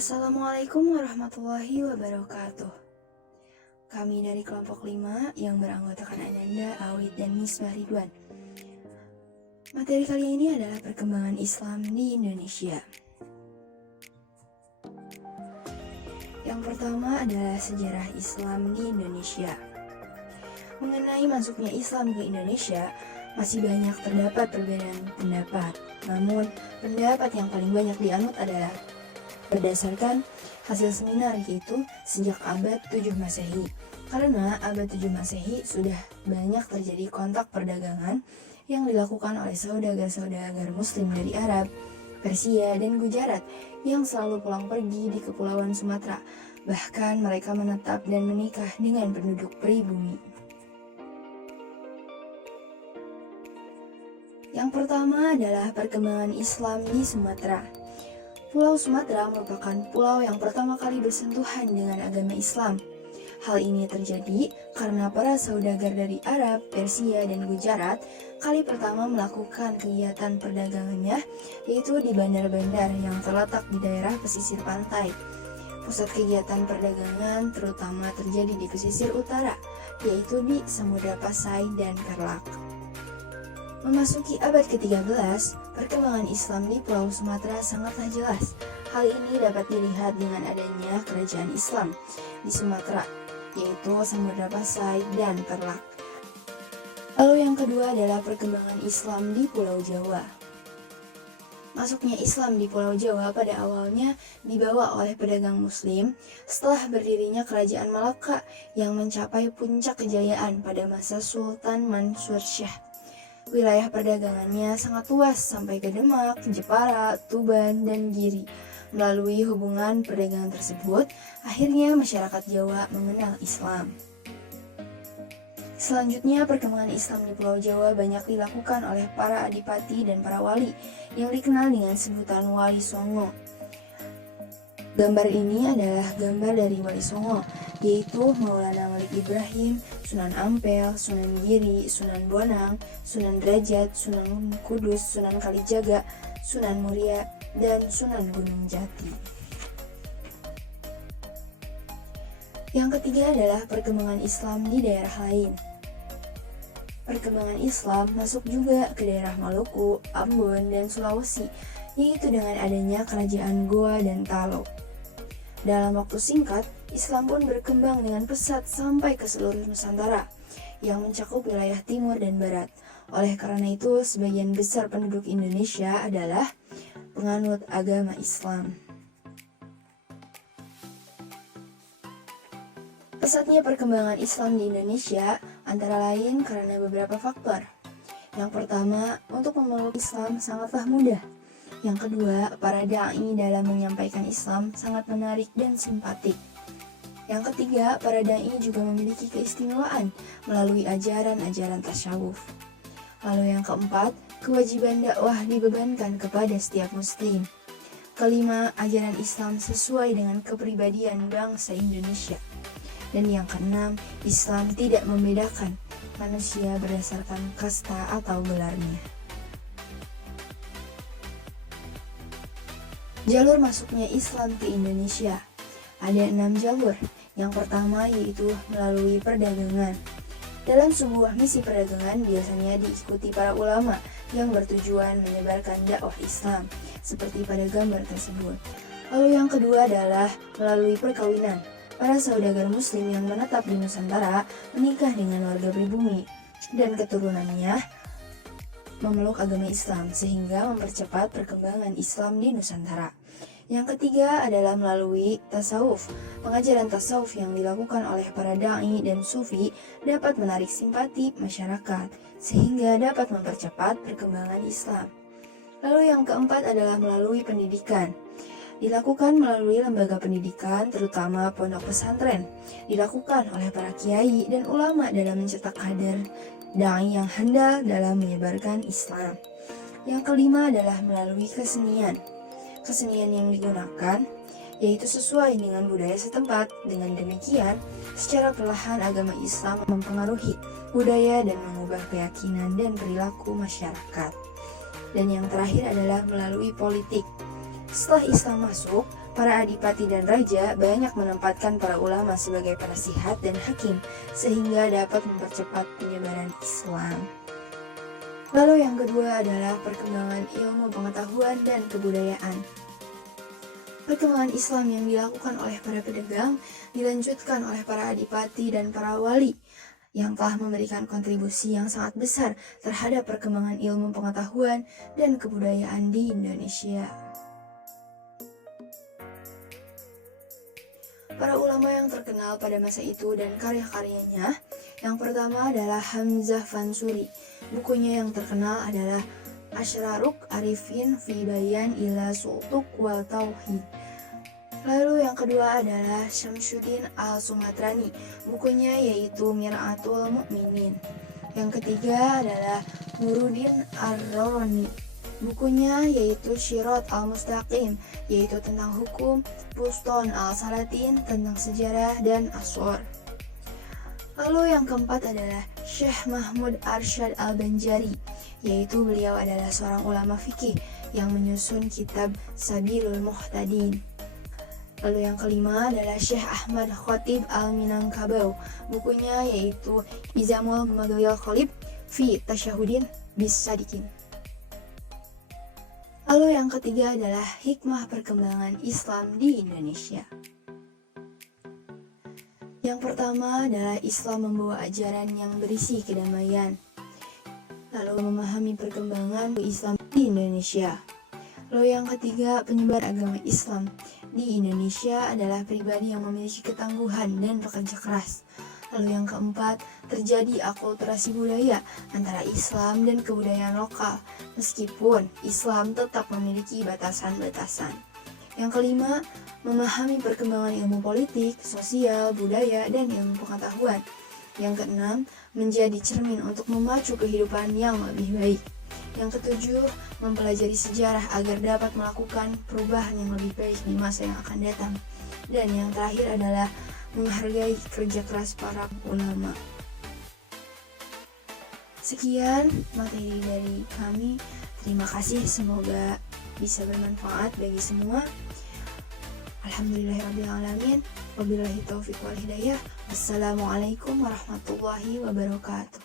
Assalamualaikum warahmatullahi wabarakatuh. Kami dari kelompok 5 yang beranggotakan Ananda, Awid, dan Misbah Ridwan. Materi kali ini adalah perkembangan Islam di Indonesia. Yang pertama adalah sejarah Islam di Indonesia. Mengenai masuknya Islam ke Indonesia, masih banyak terdapat perbedaan pendapat. Namun, pendapat yang paling banyak dianut adalah berdasarkan hasil seminar, yaitu sejak abad 7 Masehi. Karena abad 7 Masehi sudah banyak terjadi kontak perdagangan yang dilakukan oleh saudagar-saudagar muslim dari Arab, Persia, dan Gujarat yang selalu pulang pergi di Kepulauan Sumatera. Bahkan mereka menetap dan menikah dengan penduduk pribumi. Yang pertama adalah perkembangan Islam di Sumatera. Pulau Sumatera merupakan pulau yang pertama kali bersentuhan dengan agama Islam. Hal ini terjadi karena para saudagar dari Arab, Persia, dan Gujarat kali pertama melakukan kegiatan perdagangannya, yaitu di bandar-bandar yang terletak di daerah pesisir pantai. Pusat kegiatan perdagangan terutama terjadi di pesisir utara, yaitu di Samudra Pasai dan Kerlak. Memasuki abad ke-13, perkembangan Islam di Pulau Sumatera sangatlah jelas. Hal ini dapat dilihat dengan adanya kerajaan Islam di Sumatera, yaitu Samudra Pasai dan Kerlak. Lalu yang kedua adalah perkembangan Islam di Pulau Jawa. Masuknya Islam di Pulau Jawa pada awalnya dibawa oleh pedagang Muslim setelah berdirinya Kerajaan Malaka yang mencapai puncak kejayaan pada masa Sultan Mansur Shah. Wilayah perdagangannya sangat luas sampai ke Demak, Jepara, Tuban, dan Giri. Melalui hubungan perdagangan tersebut, akhirnya masyarakat Jawa mengenal Islam. Selanjutnya, perkembangan Islam di Pulau Jawa banyak dilakukan oleh para adipati dan para wali yang dikenal dengan sebutan Wali Songo. Gambar ini adalah gambar dari Wali Songo, yaitu Maulana Malik Ibrahim, Sunan Ampel, Sunan Giri, Sunan Bonang, Sunan Derajat, Sunan Kudus, Sunan Kalijaga, Sunan Muria, dan Sunan Gunung Jati. Yang ketiga adalah perkembangan Islam di daerah lain. Perkembangan Islam masuk juga ke daerah Maluku, Ambon, dan Sulawesi, yaitu dengan adanya kerajaan Goa dan Talo. Dalam waktu singkat, Islam pun berkembang dengan pesat sampai ke seluruh Nusantara yang mencakup wilayah timur dan barat. Oleh karena itu, sebagian besar penduduk Indonesia adalah penganut agama Islam. Pesatnya perkembangan Islam di Indonesia antara lain karena beberapa faktor. Yang pertama, untuk memeluk Islam sangatlah mudah. Yang kedua, para da'i dalam menyampaikan Islam sangat menarik dan simpatik. Yang ketiga, para da'i juga memiliki keistimewaan melalui ajaran-ajaran tasyawuf. Lalu yang keempat, kewajiban dakwah dibebankan kepada setiap muslim. Kelima, ajaran Islam sesuai dengan kepribadian bangsa Indonesia. Dan yang keenam, Islam tidak membedakan manusia berdasarkan kasta atau gelarnya. Jalur masuknya Islam ke Indonesia. Ada 6 jalur. Yang pertama yaitu melalui perdagangan. Dalam sebuah misi perdagangan biasanya diikuti para ulama yang bertujuan menyebarkan dakwah Islam, seperti pada gambar tersebut. Lalu yang kedua adalah melalui perkawinan. Para saudagar muslim yang menetap di Nusantara menikah dengan warga pribumi dan keturunannya memeluk agama Islam sehingga mempercepat perkembangan Islam di Nusantara. Yang ketiga adalah melalui tasawuf. Pengajaran tasawuf yang dilakukan oleh para da'i dan sufi dapat menarik simpati masyarakat sehingga dapat mempercepat perkembangan Islam. Lalu yang keempat adalah melalui pendidikan. Dilakukan melalui lembaga pendidikan, terutama pondok pesantren. Dilakukan oleh para kiai dan ulama dalam mencetak kader da'i yang handal dalam menyebarkan Islam. Yang kelima adalah melalui kesenian. Kesenian yang digunakan yaitu sesuai dengan budaya setempat. Dengan demikian, secara perlahan agama Islam mempengaruhi budaya dan mengubah keyakinan dan perilaku masyarakat. Dan yang terakhir adalah melalui politik. Setelah Islam masuk, Para adipati dan raja banyak menempatkan para ulama sebagai penasihat dan hakim, sehingga dapat mempercepat penyebaran Islam. Lalu yang kedua adalah perkembangan ilmu pengetahuan dan kebudayaan. Perkembangan Islam yang dilakukan oleh para pedagang dilanjutkan oleh para adipati dan para wali yang telah memberikan kontribusi yang sangat besar terhadap perkembangan ilmu pengetahuan dan kebudayaan di Indonesia. Para ulama yang terkenal pada masa itu dan karya-karyanya, yang pertama adalah Hamzah Fansuri. Bukunya yang terkenal adalah Asyraruk Arifin fi Bayan ila Sultuk wal Tauhid. Lalu yang kedua adalah Syamsuddin Al-Sumatrani. Bukunya yaitu Mir'atul Mukminin. Yang ketiga adalah Nuruddin Ar-Roni. Bukunya yaitu Syirat Al-Mustaqim, yaitu tentang hukum, Buston Al-Salatin tentang sejarah dan Asor. Lalu yang keempat adalah Syekh Mahmud Arsyad Al-Banjari, yaitu beliau adalah seorang ulama fikih yang menyusun kitab Sabilul Muhtadin. Lalu yang kelima adalah Syekh Ahmad Khatib Al-Minangkabau. Bukunya yaitu Izamul Madhuyal Khalib fi Tasyahudin bis Sadikin. Lalu yang ketiga adalah hikmah perkembangan Islam di Indonesia. Yang pertama adalah Islam membawa ajaran yang berisi kedamaian. Lalu memahami perkembangan Islam di Indonesia. Lalu yang ketiga, penyebar agama Islam di Indonesia adalah pribadi yang memiliki ketangguhan dan bekerja keras. Lalu yang keempat, terjadi akulturasi budaya antara Islam dan kebudayaan lokal, meskipun Islam tetap memiliki batasan-batasan. Yang kelima, memahami perkembangan ilmu politik, sosial, budaya, dan ilmu pengetahuan. Yang keenam, menjadi cermin untuk memacu kehidupan yang lebih baik. Yang ketujuh, mempelajari sejarah agar dapat melakukan perubahan yang lebih baik di masa yang akan datang. Dan yang terakhir adalah menghargai kerja keras para ulama. Sekian materi dari kami. Terima kasih, semoga bisa bermanfaat bagi semua. Alhamdulillahirrabbilalamin. Wabillahi taufiq wal hidayah. Wassalamualaikum warahmatullahi wabarakatuh.